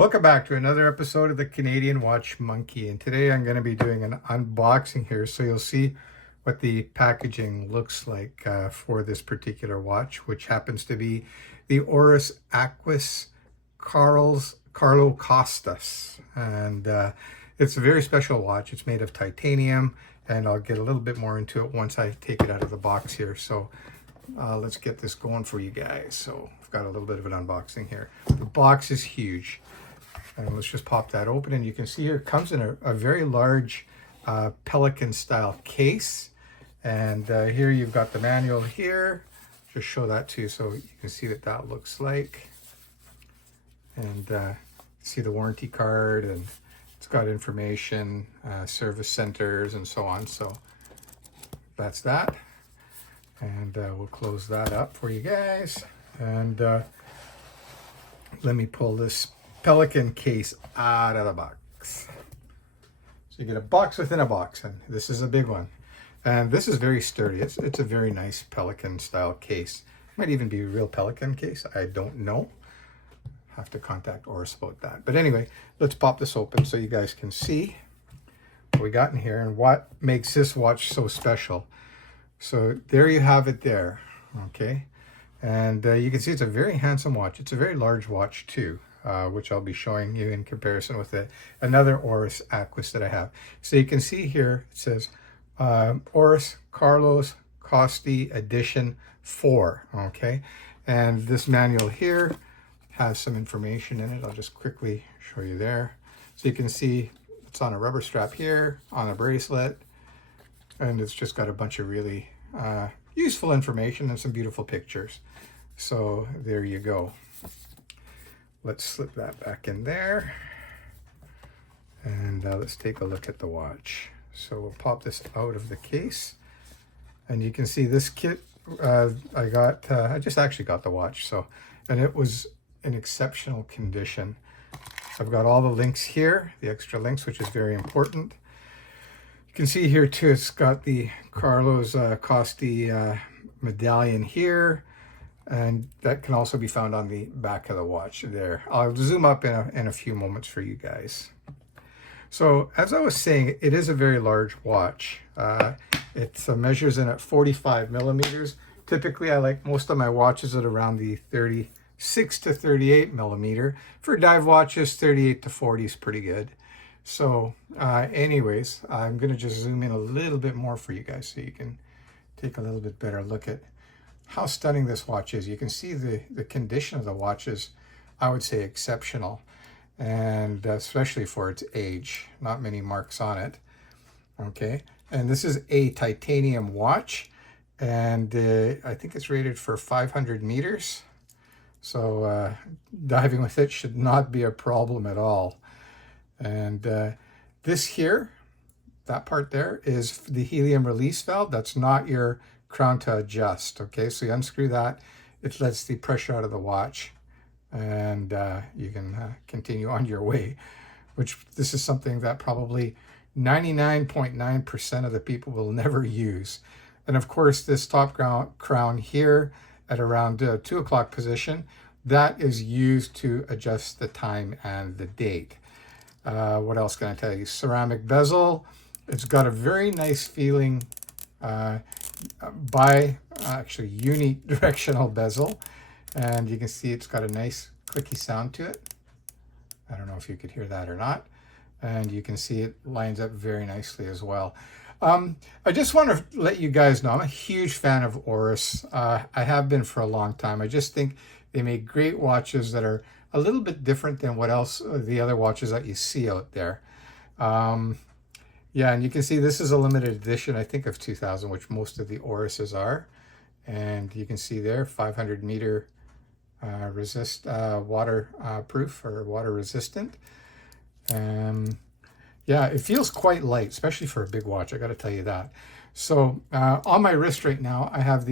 Welcome back to another episode of the Canadian Watch Monkey, and today I'm going to be doing an unboxing here so you'll see what the packaging looks like for this particular watch, which happens to be the Oris Aquis Carlos Costas, and it's a very special watch. It's made of titanium, and I'll get a little bit more into it once I take it out of the box here. So let's get this going for you guys. So I've got a little bit of an unboxing here. The box is huge. And let's just pop that open, and you can see here it comes in a very large Pelican style case. And here you've got the manual here. Just show that to you so you can see what that looks like. And see the warranty card, and it's got information, service centers, and so on. So that's that. And we'll close that up for you guys. And let me pull this Pelican case out of the box. So you get a box within a box, and this is a big one. And this is very sturdy. It's a very nice Pelican style case. Might even be a real Pelican case. I don't know. Have to contact Oris about that. But anyway, let's pop this open so you guys can see what we got in here and what makes this watch so special. So there you have it there. Okay. And you can see it's a very handsome watch. It's a very large watch too. Which I'll be showing you in comparison with another Oris Aquis that I have. So you can see here, it says Oris Carlos Coste Edition 4, okay? And this manual here has some information in it. I'll just quickly show you there. So you can see it's on a rubber strap here, on a bracelet, and it's just got a bunch of really useful information and some beautiful pictures. So there you go. Let's slip that back in there, and let's take a look at the watch. So we'll pop this out of the case, and you can see this kit I just actually got the watch, so, and it was in exceptional condition. I've got all the links here, the extra links, which is very important. You can see here too, it's got the Carlos Coste medallion here. And that can also be found on the back of the watch there. I'll zoom up in a few moments for you guys. So as I was saying, it is a very large watch. It measures in at 45 millimeters. Typically, I like most of my watches at around the 36 to 38 millimeter. For dive watches, 38 to 40 is pretty good. So anyways, I'm going to just zoom in a little bit more for you guys so you can take a little bit better look at how stunning this watch is. You can see the condition of the watch is, I would say, exceptional, and especially for its age. Not many marks on it. Okay, and this is a titanium watch, and I think it's rated for 500 meters. So diving with it should not be a problem at all. And this here, that part there, is the helium release valve. That's not your crown to adjust. Okay, so you unscrew that, it lets the pressure out of the watch, and you can continue on your way, which this is something that probably 99.9% of the people will never use. And of course, this top crown here at around 2 o'clock position, that is used to adjust the time and the date. What else can I tell you? Ceramic bezel. It's got a very nice feeling actually unidirectional bezel, and you can see it's got a nice clicky sound to it. I don't know if you could hear that or not, and you can see it lines up very nicely as well. I just want to let you guys know I'm a huge fan of Oris. I have been for a long time. I just think they make great watches that are a little bit different than what else the other watches that you see out there. Yeah, and you can see this is a limited edition, I think, of 2000, which most of the Orises are. And you can see there, 500 meter waterproof or water resistant. Yeah, it feels quite light, especially for a big watch, I got to tell you that. So on my wrist right now, I have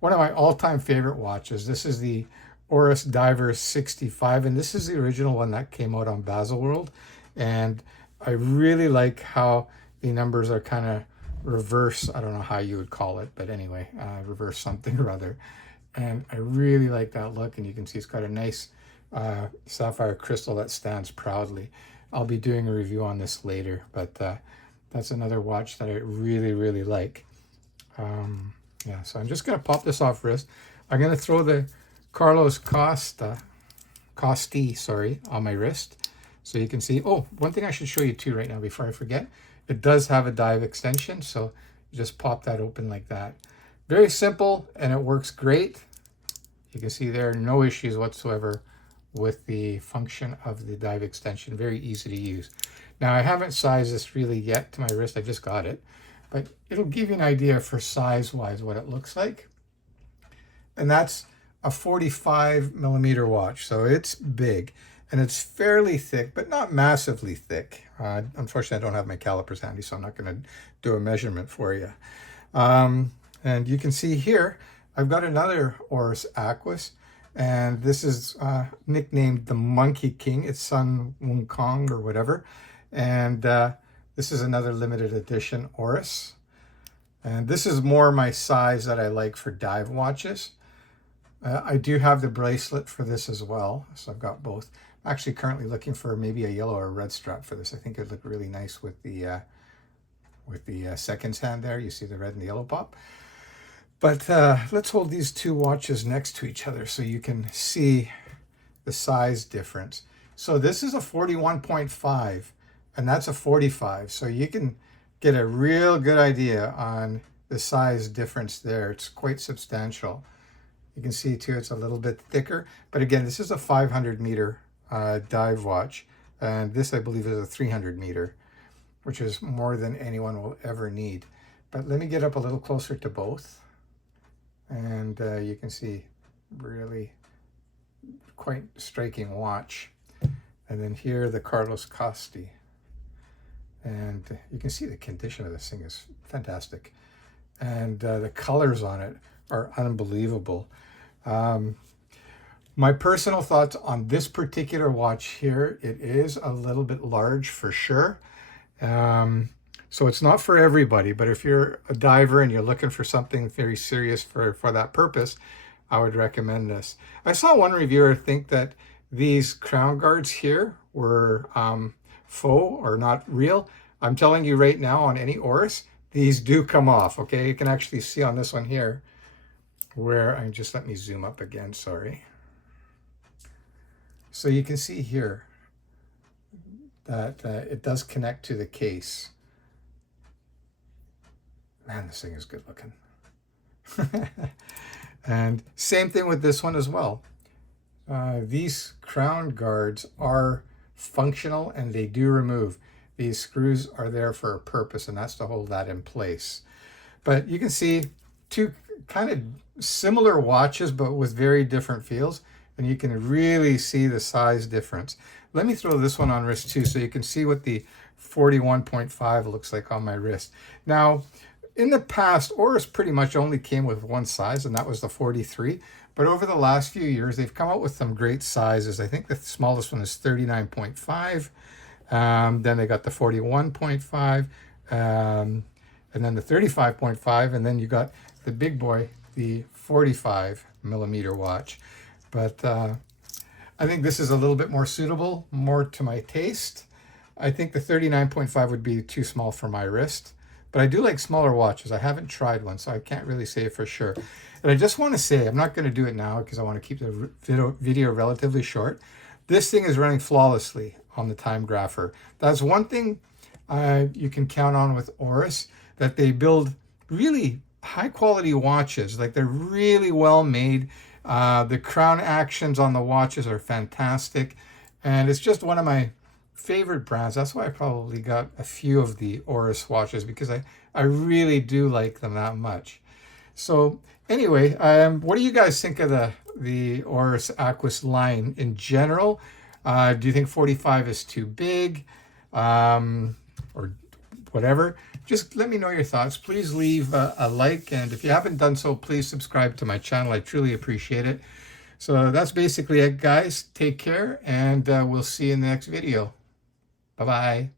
one of my all-time favorite watches. This is the Oris Diver 65, and this is the original one that came out on Baselworld. And I really like how the numbers are kind of reverse. I don't know how you would call it, but anyway, reverse something or other. And I really like that look. And you can see it's got a nice sapphire crystal that stands proudly. I'll be doing a review on this later, but that's another watch that I really, really like. Yeah, so I'm just going to pop this off wrist. I'm going to throw the Carlos Coste, on my wrist, so you can see. Oh, one thing I should show you too right now before I forget. It does have a dive extension, so you just pop that open like that. Very simple, and it works great. You can see there are no issues whatsoever with the function of the dive extension. Very easy to use. Now, I haven't sized this really yet to my wrist. I just got it. But it'll give you an idea for size-wise what it looks like. And that's a 45 millimeter watch, so it's big. And it's fairly thick, but not massively thick. Unfortunately, I don't have my calipers handy, so I'm not going to do a measurement for you. And you can see here, I've got another Oris Aquis, and this is nicknamed the Monkey King. It's Sun Wukong or whatever. And this is another limited edition Oris. And this is more my size that I like for dive watches. I do have the bracelet for this as well, so I've got both. I'm actually currently looking for maybe a yellow or a red strap for this. I think it'd look really nice with the seconds hand there. You see the red and the yellow pop. But let's hold these two watches next to each other so you can see the size difference. So this is a 41.5 and that's a 45. So you can get a real good idea on the size difference there. It's quite substantial. You can see too, it's a little bit thicker. But again, this is a 500 meter dive watch. And this, I believe, is a 300 meter, which is more than anyone will ever need. But let me get up a little closer to both. And you can see really quite striking watch. And then here, the Carlos Coste. And you can see the condition of this thing is fantastic. And the colors on it are unbelievable. My personal thoughts on this particular watch here, it is a little bit large for sure. So it's not for everybody, but if you're a diver and you're looking for something very serious for that purpose, I would recommend this. I saw one reviewer think that these crown guards here were faux or not real. I'm telling you right now, on any Oris, these do come off, okay? You can actually see on this one here where, let me zoom up again, sorry. So you can see here that it does connect to the case. Man, this thing is good looking. And same thing with this one as well. These crown guards are functional and they do remove. These screws are there for a purpose, and that's to hold that in place. But you can see two kind of similar watches, but with very different feels. And you can really see the size difference. Let me throw this one on wrist too, so you can see what the 41.5 looks like on my wrist. Now, in the past, Oris pretty much only came with one size, and that was the 43. But over the last few years, they've come out with some great sizes. I think the smallest one is 39.5. Then they got the 41.5, and then the 35.5, and then you got the big boy, the 45 millimeter watch. But I think this is a little bit more suitable, more to my taste. I think the 39.5 would be too small for my wrist. But I do like smaller watches. I haven't tried one, so I can't really say for sure. And I just want to say, I'm not going to do it now because I want to keep the video relatively short. This thing is running flawlessly on the time grapher. That's one thing you can count on with Oris, that they build really high quality watches. Like, they're really well made. The crown actions on the watches are fantastic. And it's just one of my favorite brands. That's why I probably got a few of the Oris watches, because I really do like them that much. So anyway, what do you guys think of the Oris Aquis line in general? Do you think 45 is too big, or whatever? Just let me know your thoughts. Please leave a like, and if you haven't done so, please subscribe to my channel. I truly appreciate it. So that's basically it, guys. Take care, and we'll see you in the next video. Bye-bye.